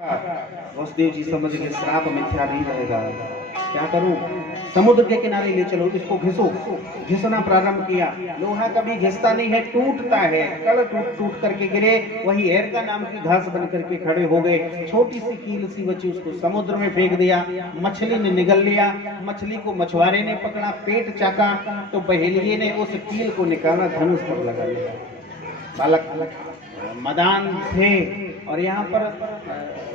वसुदेव जी समझ गए श्राप मिथ्या नहीं रहेगा, क्या करूं? समुद्र के किनारे ले चलो, इसको घिसो। घिसना प्रारंभ किया। लोहा कभी घिसता नहीं है, टूटता है। कड़ टूट टूट करके गिरे, वही एरका नाम की घास बन करके खड़े हो गए। छोटी सी कील सी बची, उसको समुद्र में फेंक दिया। मछली ने निगल लिया। मछली को मछुआरे ने पकड़ा, पेट चाका तो बहेलिए ने उस कील को निकाला, धनुष पर लगा लिया। बालक मदान थे। और यहाँ पर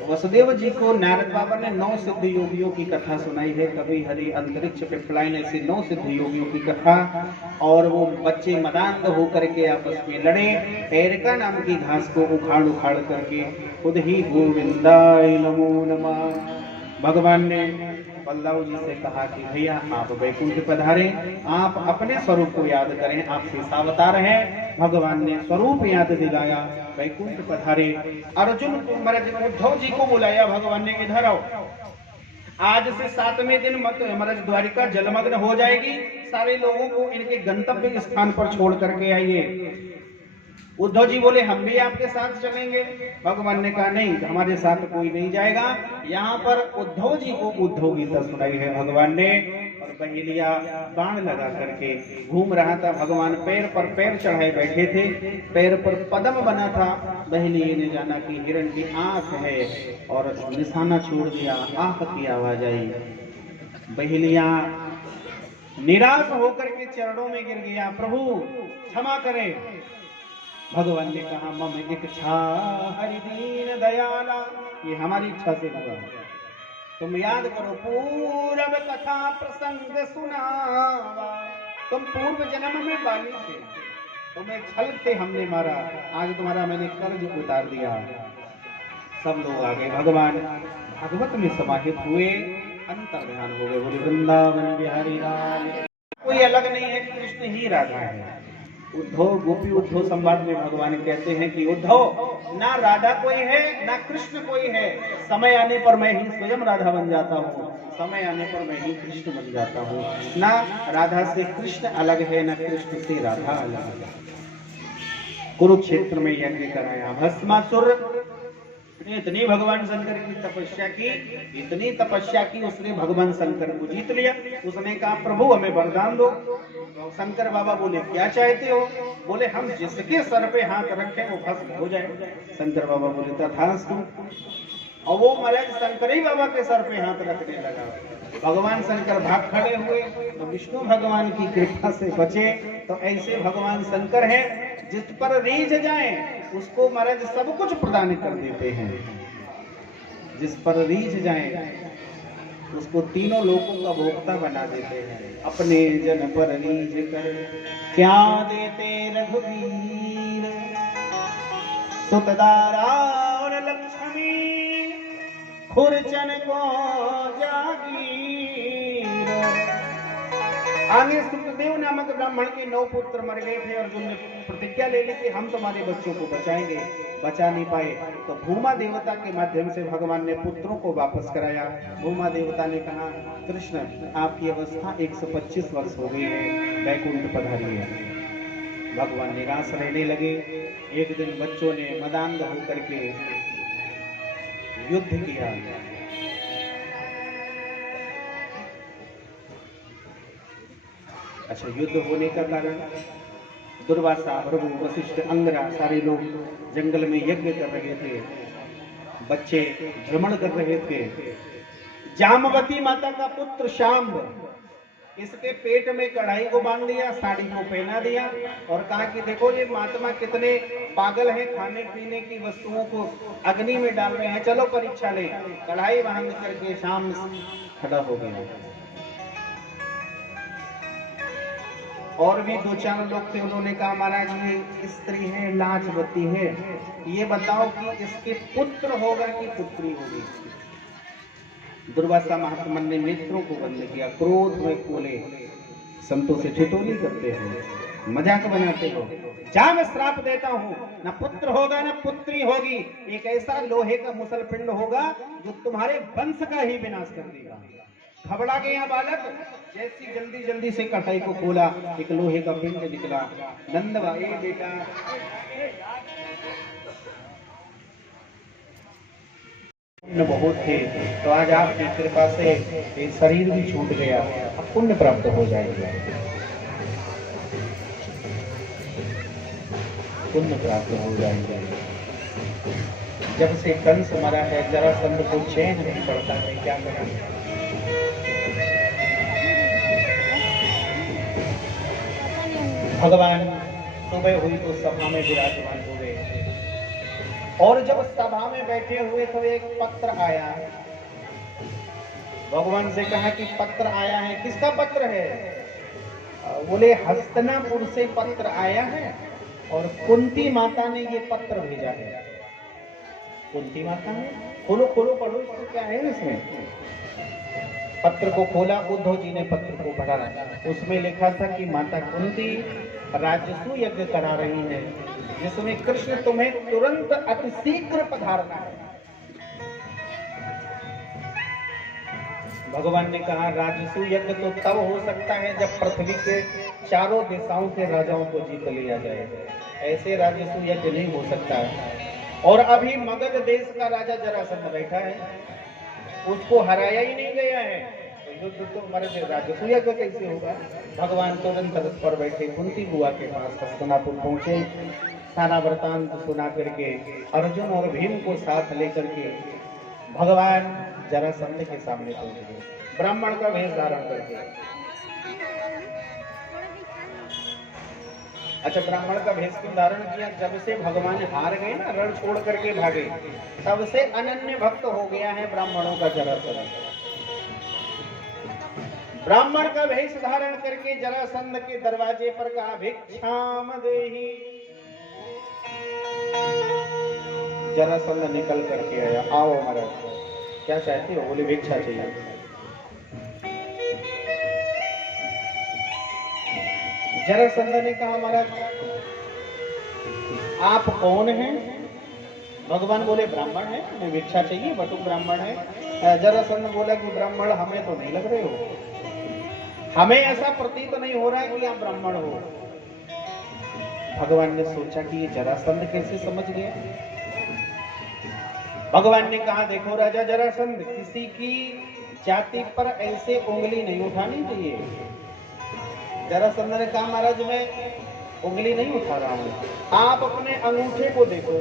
वसुदेव जी को नारद बाबा ने 9 सिद्ध योगियों की कथा सुनाई है। कभी हरि अंतरिक्ष पिपलाइन, ऐसे 9 सिद्ध योगियों की कथा। और वो बच्चे मदान होकर के आपस में लड़े। एरका नाम की घास को उखाड़ उखाड़ करके खुद ही गोविंदाय नमो नमः। भगवान ने बलदाऊ जी से कहा कि भैया आप वैकुंठ पधारे, आप अपने स्वरूप को याद करें, आप शेषावतार हैं। भगवान ने स्वरूप याद दिलाया, वैकुंठ पधारे। अर्जुन को उद्धव जी को बुलाया भगवान ने, इधर आओ, आज से 7वें दिन मरज द्वारिका जलमग्न हो जाएगी, सारे लोगों को इनके गंतव्य स्थान पर छोड़ करके आइए। उद्धव जी बोले हम भी आपके साथ चलेंगे। भगवान ने कहा नहीं, हमारे साथ कोई नहीं जाएगा। यहाँ पर उद्धव जी को उद्धव गीता सुनाई है भगवान ने। और बहेलिया बाण लगा करके घूम रहा था। भगवान पैर पर पैर चढ़ाए बैठे थे, पैर पर पद्म बना था। बहेलिए ने जाना कि हिरण की आंख है और निशाना छोड़ दिया, आंख की आवाज आई। बहेलिया निराश होकर के चरणों में गिर गया, प्रभु क्षमा करें। भगवान ने कहा मम इच्छा हरि दीन दयाला, ये हमारी इच्छा से हुआ। तुम याद करो, पूर्व कथा प्रसंग सुनावा। तुम पूर्व जन्म में बाली थे, तुम्हें छल से हमने मारा, आज तुम्हारा मैंने कर्ज उतार दिया। सब लोग आ गए, भगवान भागवत में समाहित हुए, अंतर ध्यान हो गए। बोले वृंदावन बिहारी लाल। कोई अलग नहीं है, कृष्ण ही राधा है। उद्धव गोपी उद्धव संवाद में भगवान कहते हैं कि उद्धव ना राधा कोई है ना कृष्ण कोई है, समय आने पर मैं ही स्वयं राधा बन जाता हूँ, समय आने पर मैं ही कृष्ण बन जाता हूँ। ना राधा से कृष्ण अलग है, ना कृष्ण से राधा अलग है। कुरुक्षेत्र में यज्ञ कराया, भस्मासुर इतनी भगवान शंकर की तपस्या की, इतनी तपस्या की, उसने भगवान शंकर को जीत लिया। उसने कहा प्रभु हमें वरदान दो। शंकर बाबा बोले क्या चाहते हो? बोले हम जिसके सर पे हाथ रखें वो भस्म हो जाए। शंकर बाबा बोले तथास्तु। और वो महाराज शंकर ही बाबा के सर पे हाथ रखने लगा। भगवान शंकर भाग खड़े हुए तो विष्णु भगवान की कृपा से बचे। तो ऐसे भगवान शंकर है, जिस पर रीझ जाए उसको महाराज सब कुछ प्रदान कर देते हैं। जिस पर रीझ जाए उसको तीनों लोकों का भोक्ता बना देते हैं। अपने जन पर रीझ कर क्या देते रघुवीर, सुतदारा और लक्ष्मी खुरचन को जागीर। आगे सुखदेव नामक ब्राह्मण के 9 पुत्र मर गए थे। अर्जुन ने प्रतिज्ञा ले ली कि हम तुम्हारे बच्चों को बचाएंगे, बचा नहीं पाए। तो भूमा देवता के माध्यम से भगवान ने पुत्रों को वापस कराया। भूमा देवता ने कहा कृष्ण आपकी अवस्था 125 वर्ष हो गई है, वैकुंठ पधारिए। भगवान निराश रहने लगे। एक दिन बच्चों ने मदांध होकर के युद्ध किया। अच्छा, युद्ध होने का कारण दुर्वासा, भृगु, वशिष्ठ, अंगरा सारे लोग जंगल में यज्ञ कर रहे थे। बच्चे भ्रमण कर रहे थे। जामवती माता का पुत्र शाम्ब, इसके पेट में कढ़ाई को बांध दिया, साड़ी को पहना दिया और कहा कि देखो ये महात्मा कितने पागल हैं, खाने पीने की वस्तुओं को अग्नि में डाल रहे हैं, चलो परीक्षा लें। कढ़ाई बांध करके शाम खड़ा हो गया। और भी 2-4 लोग थे, उन्होंने कहा महाराज ये स्त्री है, लाजवती है, ये बताओ कि इसके पुत्र होगा कि पुत्री होगी। दुर्वासा महात्मा ने नेत्रों को बंद किया, क्रोध में बोले संतों से ठिठोली करते हो, मजाक बनाते हो, जा मैं श्राप देता हूँ, ना पुत्र होगा ना पुत्री होगी। एक ऐसा लोहे का मुसल पिंड होगा जो तुम्हारे वंश का ही विनाश कर देगा। घबरा गया बालक, जैसी जल्दी जल्दी से कढ़ाई को खोला, एक लोहे का पिंड निकला। नंद भाई बेटा पुण्य बहुत थे, तो आज आपकी कृपा से ये शरीर भी छूट गया, अब पुण्य प्राप्त हो जाएगा, पुण्य प्राप्त हो जाएगा। जब से कंस मरा है जरासंध को चैन नहीं पड़ता है, क्या करें। भगवान सुबह हुई तो सभा में विराजमान हो गए, और जब सभा में बैठे हुए तो एक पत्र आया। भगवान से कहा कि पत्र आया है, किसका पत्र है? बोले हस्तिनापुर से पत्र आया है और कुंती माता ने ये पत्र भेजा है। कुंती माता ने, खोलो खोलो पढ़ो इसको, क्या है इसमें। पत्र को खोला, उद्धव जी ने पत्र को पढ़ा, उसमें लिखा था कि माता कुंती राजसू यज्ञ करा रही है, जिसमें कृष्ण तुम्हें तुरंत अतिशीघ्र पधारना है। भगवान ने कहा राजसू यज्ञ तो तब हो सकता है जब पृथ्वी के चारों दिशाओं के राजाओं को जीत लिया जाए, ऐसे राजसू यज्ञ नहीं हो सकता है। और अभी मगध देश का राजा जरासंध बैठा है, उसको हराया ही नहीं गया है, तो युद्ध तो हमारे राजसू यज्ञ कैसे होगा। भगवान तुरंत रथ पर बैठे कुंती बुआ के पास हस्तिनापुर पहुंचे, सारा वृतांत सुना करके अर्जुन और भीम को साथ लेकर के भगवान जरासंध के सामने पहुंच गए, ब्राह्मण का वेश धारण करके। अच्छा, ब्राह्मण का भेष क्यों धारण किया? जब से भगवान हार गए ना, रण छोड़ करके भागे, तब से अनन्य भक्त हो गया है ब्राह्मणों का जरासंध। ब्राह्मण का भेष धारण करके जरासंध के दरवाजे पर कहा भिक्षाम देहि। जरासंध निकल करके आया, आओ महाराज क्या चाहते हो? बोले भिक्षा चाहिए। जरासंध ने कहा महाराज आप कौन हैं? भगवान बोले ब्राह्मण है, मैं भिक्षा चाहिए, बटुक ब्राह्मण है। जरासंध बोला कि ब्राह्मण हमें तो नहीं लग रहे हो, हमें ऐसा प्रतीत नहीं हो रहा है कि आप ब्राह्मण हो। भगवान ने सोचा कि ये जरासंध कैसे समझ गया। भगवान ने कहा देखो राजा जरासंध, किसी की जाति पर ऐसे उंगली नहीं उठानी चाहिए। जरासंध ने कहा महाराज मैं उंगली नहीं उठा रहा हूं, आप अपने अंगूठे को देखो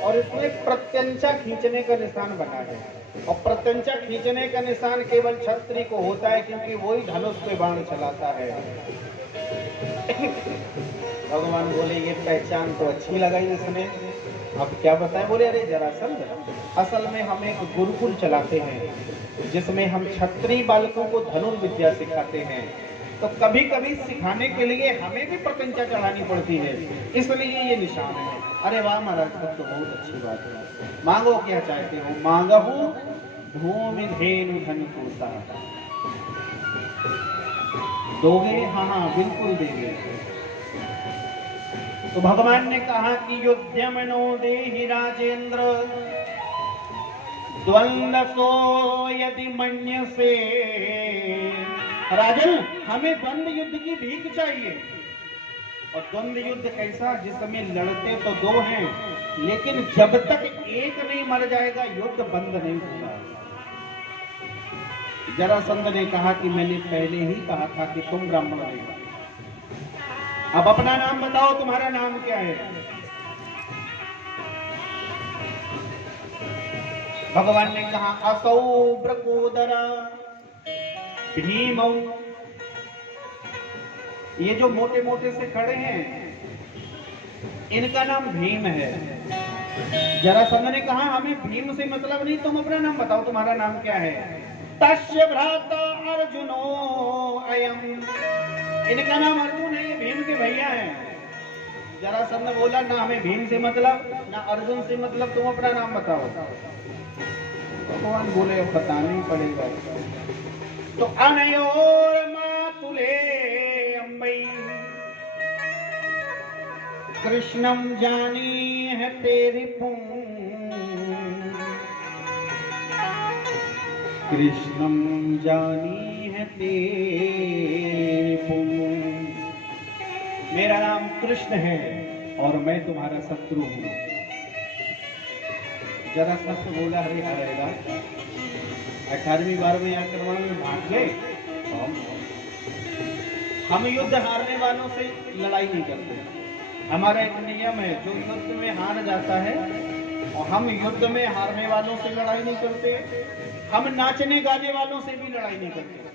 और इसमें प्रत्यंचा खींचने का निशान बना है, और प्रत्यंचा खींचने का निशान केवल क्षत्रिय को होता है क्योंकि वही धनुष पे बाण चलाता है। भगवान बोले ये पहचान तो अच्छी लगाई इसने, अब क्या बताएं? बोले अरे जरासंध, असल में हम एक गुरुकुल चलाते हैं जिसमें हम क्षत्रिय बालकों को धनुर्विद्या सिखाते हैं, तो कभी कभी सिखाने के लिए हमें भी प्रत्यंचा चढ़ानी पड़ती है, इसलिए ये निशान है। अरे वाह महाराज, तो बहुत अच्छी बात है। मांगो क्या चाहते हो? मांगहु भूमि धेनु धन पूता। दोगे? हाँ हाँ बिल्कुल देंगे। तो भगवान ने कहा कि युध्यमनो देहि राजेंद्र द्वंद्वसो यदि मन्यसे। राजन हमें द्वंद्व युद्ध की भीख चाहिए, और द्वंद्व युद्ध ऐसा जिसमें लड़ते तो दो हैं, लेकिन जब तक एक नहीं मर जाएगा युद्ध बंद नहीं होगा। जरासंध ने कहा कि मैंने पहले ही कहा था कि तुम ब्राह्मण नहीं। अब अपना नाम बताओ, तुम्हारा नाम क्या है? भगवान ने कहा असौ ब्रकोदरा भीम। ये जो मोटे मोटे से खड़े हैं इनका नाम भीम है। जरासंध ने कहा हमें भीम से मतलब नहीं, तुम अपना नाम बताओ, तुम्हारा नाम क्या है? तस्य भ्राता अर्जुनो अयम। इनका नाम अर्जुन है, भीम के भैया हैं। जरासंध बोला ना हमें भीम से मतलब ना अर्जुन से मतलब, तुम अपना नाम बताओ। भगवान बोले बताना पड़ेगा। तो अनयोर मातुले अम्बई कृष्णम जानी है तेरी कृष्णम जानी है तेरी मेरा नाम कृष्ण है और मैं तुम्हारा शत्रु हूं। जरा सख्त बोला, अरे रहेगा 18वीं 12वीं आक्रमण में भाग गए। हम युद्ध हारने वालों से लड़ाई नहीं करते। हमारा एक नियम है, जो युद्ध में हार जाता है, और हम युद्ध में हारने वालों से लड़ाई नहीं करते, हम नाचने गाने वालों से भी लड़ाई नहीं करते।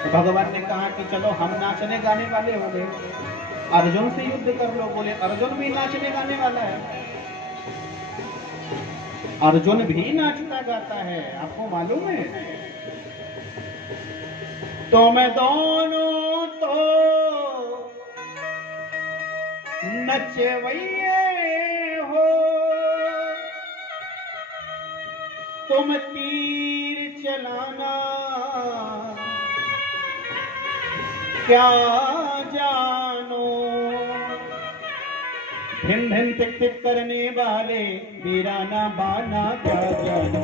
तो भगवान ने कहा कि चलो हम नाचने गाने वाले हो गए, अर्जुन से युद्ध कर लो। बोले अर्जुन भी नाचने गाने वाला है, अर्जुन भी नाचता गाता है, आपको मालूम है? तुम दोनों तो नचवैये हो, तुम तीर चलाना क्या जानो, भिन भिन टिक टिक करने वाले वीराना बाना क्या जानो।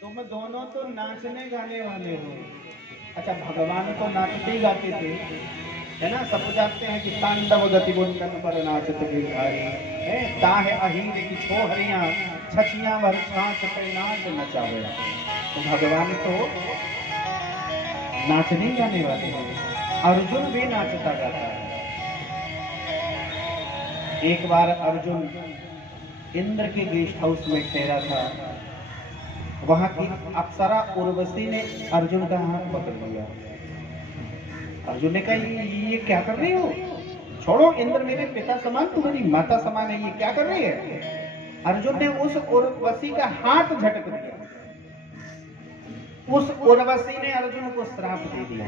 तुम दोनों तो नाचने गाने वाले हो। अच्छा, भगवान तो नाचते ही गाते थे, है ना? सब जानते हैं कि तांडव गति मुंडन पर नाचत गिरधारी है, ताहे अहीर की छोहरियां छछियां भर छाछ पे नाच नचावे। तो भगवान तो नाचने गाने वाले हैं, अर्जुन भी नाचता गाता है। एक बार अर्जुन इंद्र के गेस्ट हाउस में ठहरा था, वहां की अप्सरा उर्वशी ने अर्जुन का हाथ पकड़ लिया। अर्जुन ने कहा ये क्या कर रही हो? छोड़ो, इंद्र मेरे पिता समान, तुम्हारी माता समान है, ये क्या कर रही है? अर्जुन ने उस उर्वशी का हाथ झटक दिया। उस उर्वशी ने अर्जुन को श्राप दे दिया,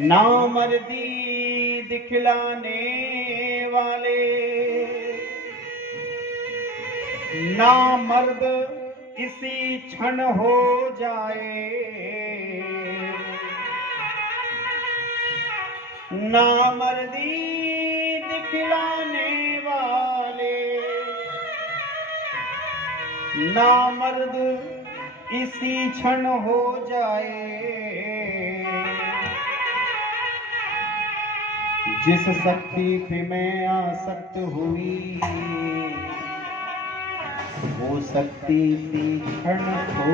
नामर्दी दिखलाने वाले नामर्द इसी क्षण हो जाए, नामर्दी दिखलाने वाले नामर्द इसी क्षण हो जाए, जिस शक्ति पे मैं आसक्त हुई वो शक्ति इसी क्षण खो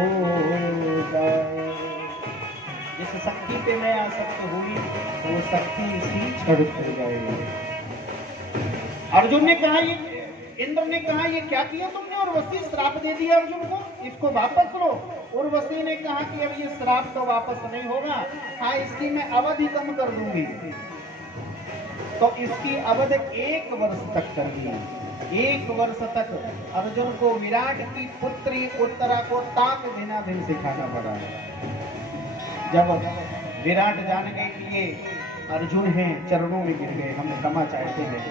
जाए। जिस शक्ति पे मैं आसक्त हुई वो शक्ति इसी क्षण खो जाए। अर्जुन ने कहा, ये इंद्र ने कहा ये क्या किया तुमने? उर्वशी श्राप दे दिया अर्जुन को, इसको वापस लो। उर्वशी ने कहा कि अब ये श्राप तो वापस नहीं होगा, हाँ इसकी मैं अवधि कम कर दूंगी। तो इसकी अवधि 1 वर्ष तक कर दी। 1 वर्ष तक अर्जुन को विराट की पुत्री उत्तरा को ताक देना दिन सिखाना पड़ा। जब विराट जान गए कि ये अर्जुन हैं, चरणों में गिर गए, हम क्षमा चाहते हैं,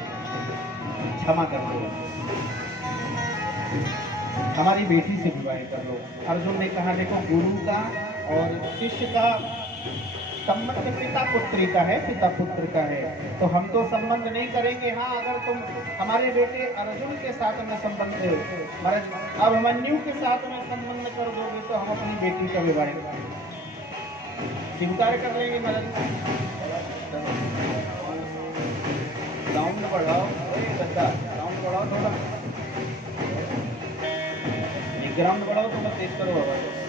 क्षमा कर दो, हमारी बेटी से विवाह कर लो। अर्जुन ने कहा देखो, गुरु का और शिष्य का संबंध पिता पुत्री का है, पिता पुत्र का है, तो हम तो संबंध नहीं करेंगे। हाँ, अगर तुम हमारे बेटे अर्जुन के साथ में संबंध, अभिमन्यु के साथ में संबंध कर दोगे तो हम अपनी बेटी का विवाह स्वीकार कर लेंगे। महाराज साउंड बढ़ाओ, साउंड बढ़ाओ थोड़ा, ग्राउंड बढ़ाओ, थोड़ा तेज करो आवाज।